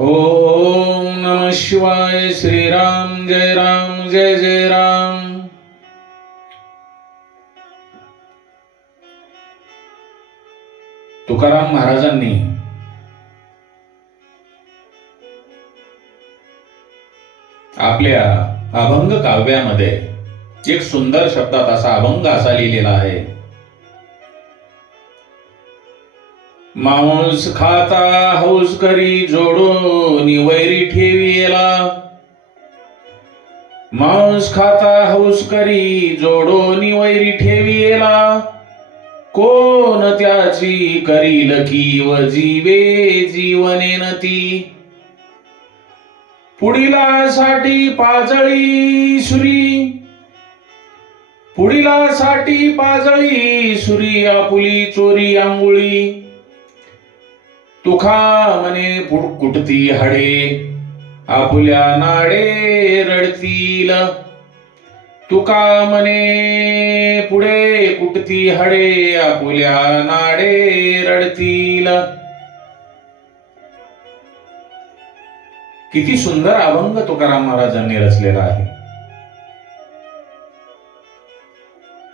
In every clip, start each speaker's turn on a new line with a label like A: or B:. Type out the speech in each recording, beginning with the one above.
A: ओम नम शिवाय श्रीराम जय राम जय जय राम। तुकाराम महाराजांनी आपल्या अभंग काव्यामध्ये एक सुंदर शब्दात असा अभंग असा लिहिलेला आहे. मांस खाता हौस करी जोडून वैरी ठेवीला मांस खाता हौस करी जोडो वैरी ठेवीला कोण त्याची करील कीव जीवे जीवने ती पुढीला साठी पाजळी सुरी. पुढीला साठी पाजळी सुरी आपुली चोरी आंघोळी. तुखा मने पुढ कुटती हडे आपुल्या नाडे रडतील. तुका मने पुढे कुटती हडे आपुल्या नाडे रडतील. किती सुंदर अभंग तुकाराम महाराजांनी रचलेला आहे.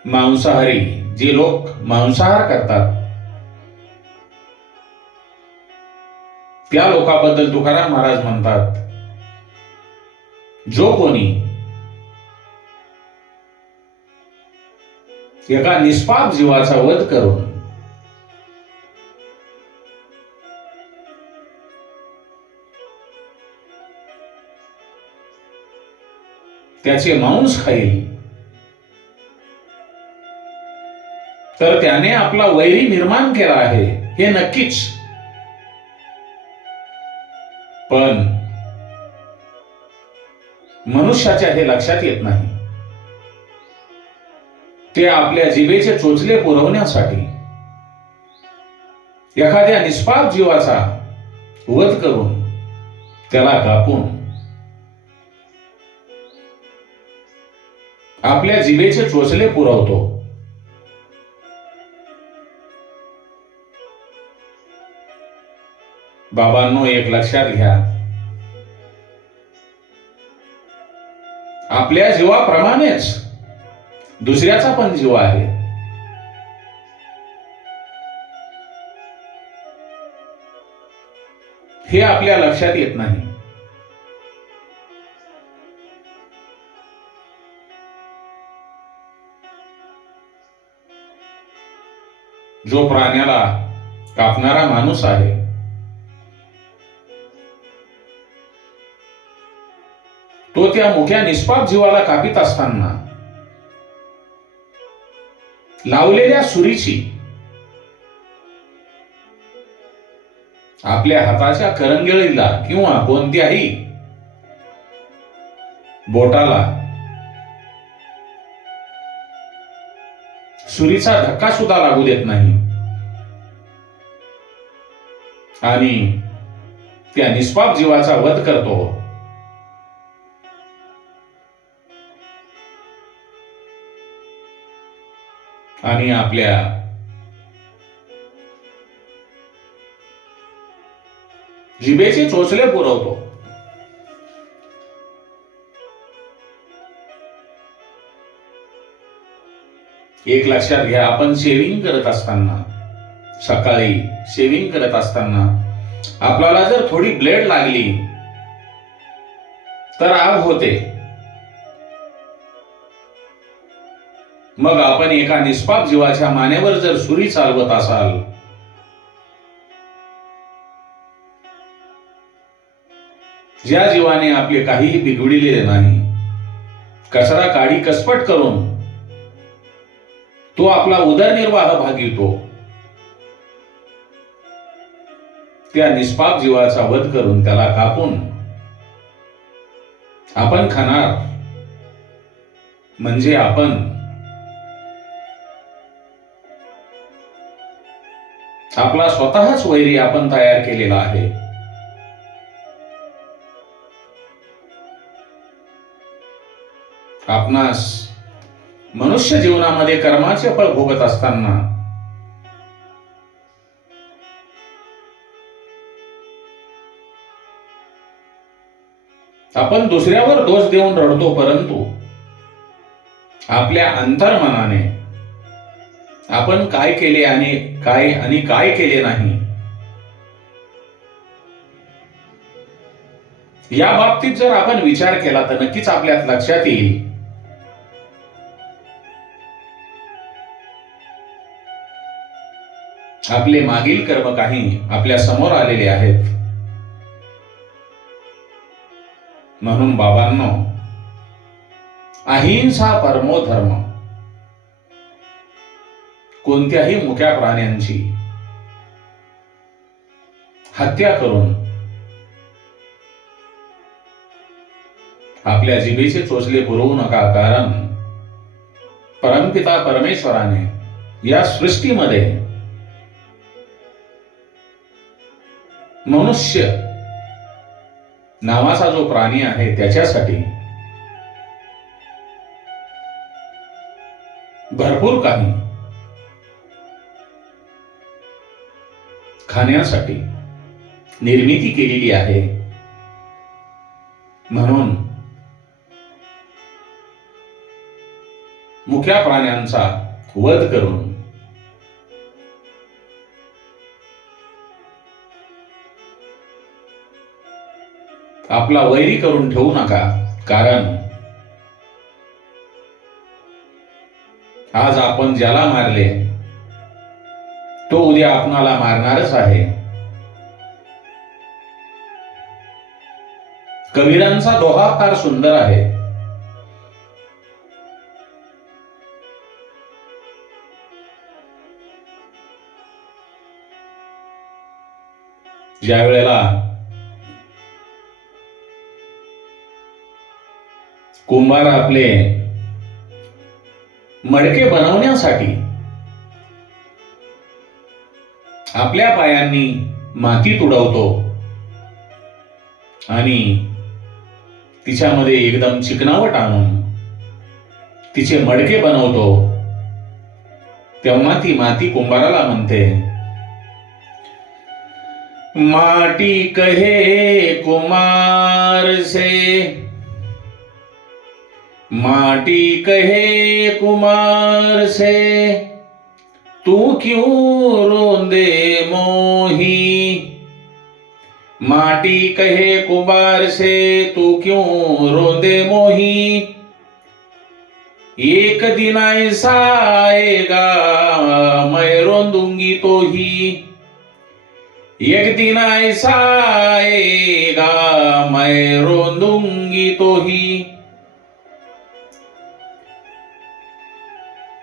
A: मांसाहारी जे लोक मांसाहार करतात त्या लोकांबद्दल तुकाराम महाराज म्हणतात जो कोणी एका निष्पाप जीवाचा वध करून त्याचे मांस खाईल तर त्याने आपला वैरी निर्माण केला आहे हे नक्कीच पण मनुष्याच्या हे लक्षात येत नाही. ते आपल्या जिभेचे चोचले पुरवण्यासाठी एखाद्या निष्पाप जीवाचा वध करून त्याला कापून आपल्या जिभेचे चोचले पुरवतो. बाबांनो एक लक्षात घ्या. आपल्या जीवाप्रमाणेच दुसऱ्याचा पण जीव आहे. हे आपल्या लक्षात येत नाही. जो प्राण्याला कापणारा माणूस आहे तो त्या मोठ्या निष्पाप जीवाला कापित असताना लावलेल्या सुरीची आपल्या हाताच्या करंगळीला किंवा कोणत्याही बोटाला सुरीचा धक्का सुद्धा लागू देत नाही. आणि त्या निष्पाप जीवाचा वध करतो. आणि आपल्या जिभेचे चोचले पुरवतो. एक लक्षात घ्या आपण शेविंग करत असताना सकाळी शेविंग करत असताना आपल्याला जर थोडी ब्लेड लागली तर आग होते. मग आपण एका निष्पाप जीवाच्या मानेवर जर सुरी चालवत असाल. ज्या जीवाने आपले काहीही बिघडलेले नाही कचरा काडी कसपट करून तो आपला उदरनिर्वाह भागितो. त्या निष्पाप जीवाचा वध करून त्याला कापून आपण खाणार. म्हणजे आपण आपला स्वतःच वैरी आपण तयार केलेला आहे. आपणास मनुष्य जीवनामध्ये कर्माचे फळ भोगत असताना आपण दुसऱ्यावर दोष देऊन रडतो परंतु आपल्या अंतर्मनाने आपण काय केले आणि काय आणि काय केले नाही? या बाबतीत जर आपण विचार केला तर नक्कीच आपल्यात लक्षात येईल. आपले मागील कर्म काही आपल्यासमोर आलेले आहेत. म्हणून बाबांनो अहिंसा परमो धर्म. कोणत्याही मोठ्या प्राण्यांची हत्या करून आपल्या जिभेचे चोचले पुरवू नका कारण परमपिता परमेश्वराने या सृष्टीमध्ये मनुष्य नावाचा जो प्राणी आहे त्याच्यासाठी भरपूर काही खाण्यासाठी निर्मिती केलेली आहे. म्हणून मुख्या प्राण्यांचा वध करून आपला वैरी करून ठेवू नका कारण आज आपण ज्याला मारले तो उद्या आपणाला मारणारच आहे. कबीरांचा दोहा फार सुंदर आहे. ज्या वेळेला कुंभार आपले मडके बनवण्यासाठी आपल्या पायांनी माती तुडवतो. आणि तिच्यामध्ये एकदम चिकनावट आणून तिचे मडके बनवतो. तेव्हा ती माती कुंभाराला म्हणते माटी कहे कुमार से? माटी कहे कुमार से? तू क्यों रोंदे मोही? माटी कहे कुबार से तू क्यों रोंदे मोही? एक दिन ऐसा आएगा मैं रोंदूंगी तो ही। एक दिन ऐसा आएगा मैं रोंदूंगी तो ही।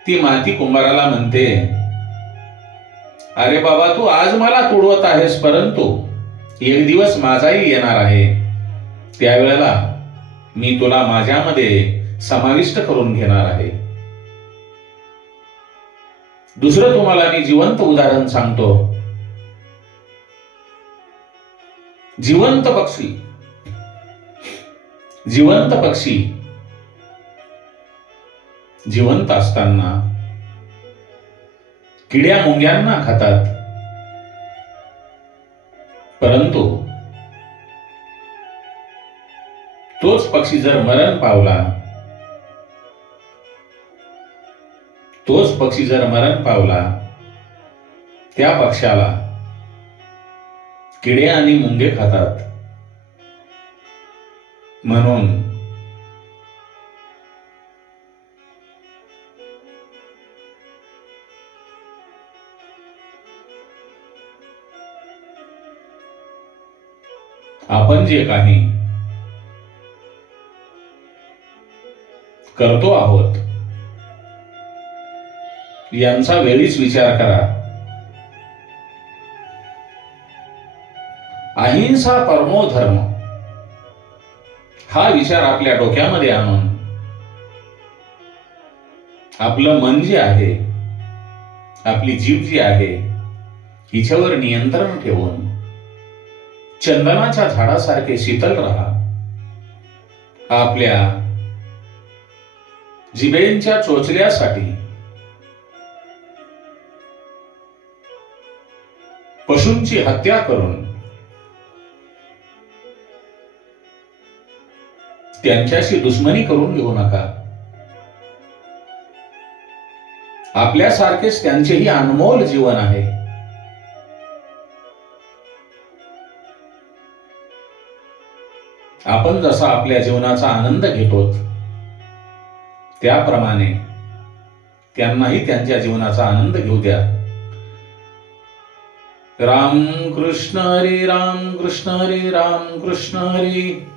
A: ती माती कुंभाराला म्हणते अरे बाबा तू आज मला तुडवत आहेस परंतु एक दिवस माझाही येणार आहे. त्यावेळेला मी तुला माझ्यामध्ये समाविष्ट करून घेणार आहे. दुसरं तुम्हाला मी जिवंत उदाहरण सांगतो. जिवंत पक्षी. जिवंत पक्षी. जिवंत असताना किड्या मुंग्यांना खातात. परंतु तोच पक्षी जर मरण पावला तोच पक्षी जर मरण पावला त्या पक्षाला किडे आणि मुंगे खातात. म्हणून आपण जे काही करतो आहोत यांचा वेळीच विचार करा. अहिंसा परमो धर्म. हा विचार आपल्या डोक्यामध्ये आणून आपलं मन जे आहे आपली जीव जी आहे हिच्यावर नियंत्रण ठेवून चंदनाच्या झाडासारखे शीतल राहा. आपल्या जिबेंच्या चोचल्यासाठी पशूंची हत्या करून त्यांच्याशी दुश्मनी करून घेऊ नका. आपल्यासारखेच त्यांचेही अनमोल जीवन आहे. आपण जसा आपल्या जीवनाचा आनंद घेतो त्याप्रमाणे त्यांनाही त्यांच्या जीवनाचा आनंद घेऊ द्या. राम कृष्ण हरी राम कृष्ण हरी राम कृष्ण हरी.